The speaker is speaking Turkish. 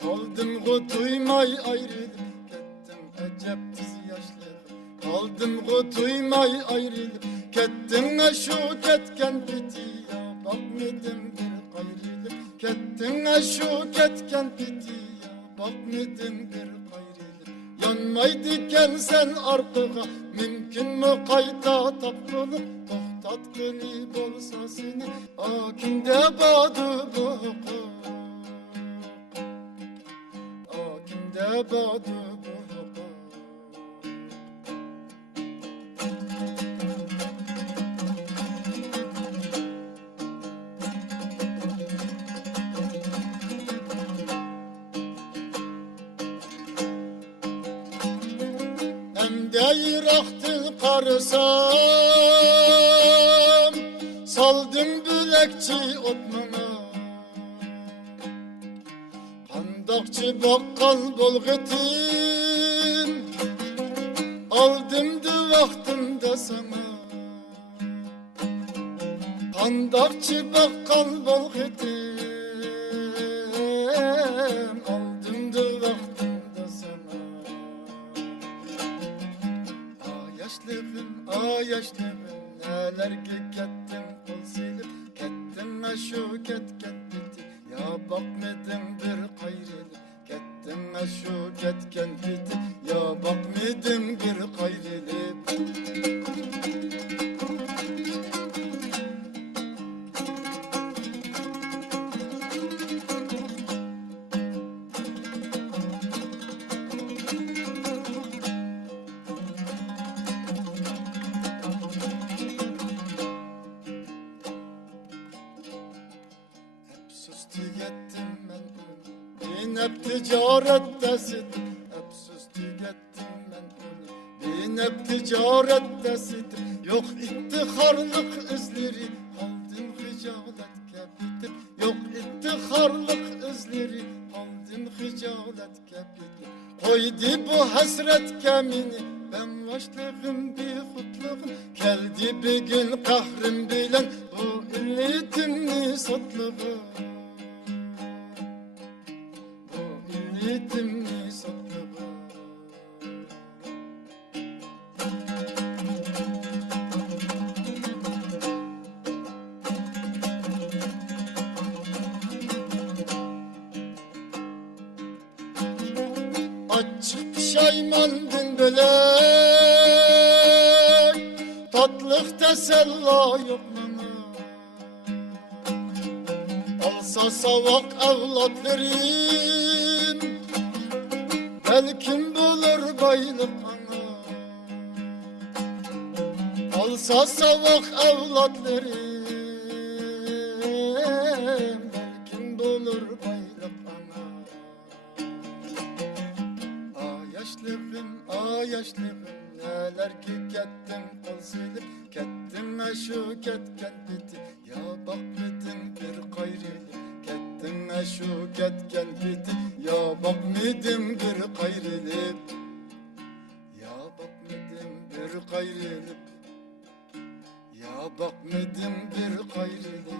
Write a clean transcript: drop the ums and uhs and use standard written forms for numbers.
Kaldım o duymay ayrılıp kettim ecepsiz yaşlı. Kaldım o duymay ayrılıp kettim şu ketken bitiya. Bakmadım bir gayrılıp kettim şu ketken bitiya. Bakmadım bir gayrılıp yanmaydı gel sen arkaya. Mümkün mü kayda tapılıp tohtat kılip olsa seni. Kimde badı bu hukuk badı bu hukuk. Hem de Irak'tı karısam saldım bülekçi otmana. Kandakçı bakkal bolgetim aldımdı vaktinde sana. Kandakçı bakkal bolgetim aldımdı vaktinde sana. Yaşlığım neler ki kettim kol silip kettim şu ketken biti. Ya bakmadım bir gayrılıp kettim şu ketken biti. Ya bakmadım bir gayrılıp. Tügettim ben hep ticarettesin. Hep sus tügettim ben hep ticarettesin. Yok ittiharlık izleri aldın hicalet kepitim. Yok ittiharlık izleri aldın hicalet kepitim. Koydu bu hasret kemini ben başlığım bir kutluğum. Geldi bir gün kahrim bilen bu illetimli satlığı. Yetimli satlığa. Açık pişaymandın böyle tatlık tesella yok bana. Alsa savak evlatlarım belkim bulur baylık ana. Alsa savak evlatlarım belkim bulur baylık ana. Yaşlığım neler ki kettim kol silip kettim şu ketken biti. Ya bakmadım bir gayrılıp kettim şu ketken biti. Ya bakmadım bir gayrılıp. Ya bakmadım bir gayrılıp. Ya bakmadım bir gayrılıp.